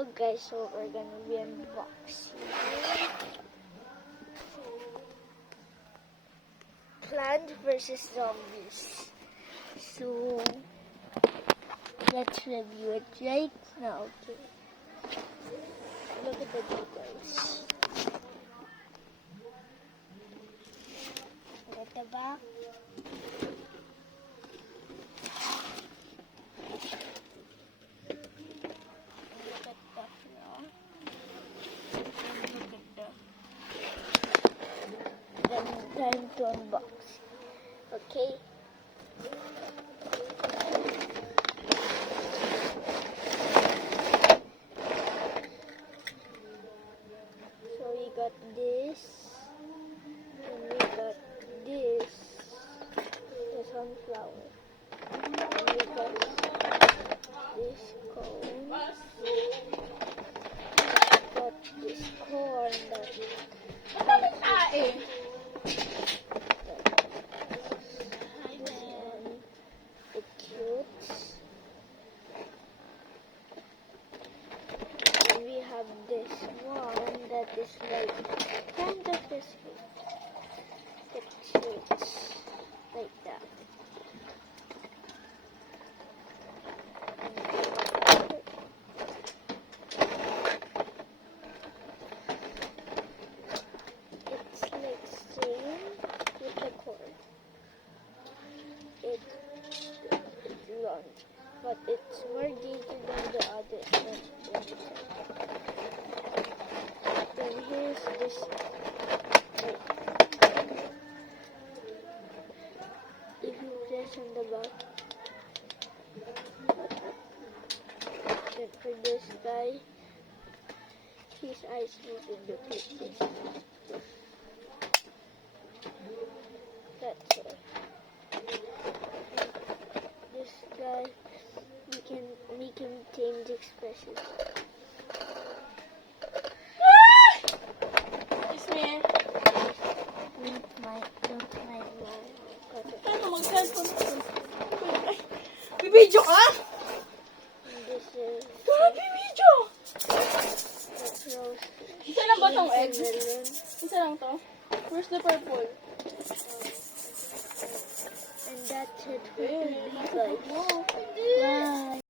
Hello guys, so we're gonna be unboxing Plants vs Zombies. So let's review it right now. Okay. Look at the details. Look at the back. Time to unbox. Okay. So we got this, and we got this, the sunflower, and we got this cone, got this corn this one that is like kind of this shoots like that. It's like string with the cord. It's long, but it's more detailed than the others. Then here's this, if you press on the back, then for this guy, his eyes move into places. That's it. This guy, we can make him change expressions. Ano mag-cellphone ko? Bibidyo ka? This is Grabe, video! rose. Isa lang ba tong egg? Isa lang to? Where's the purple? And that's it for today, guys. Wow. Bye.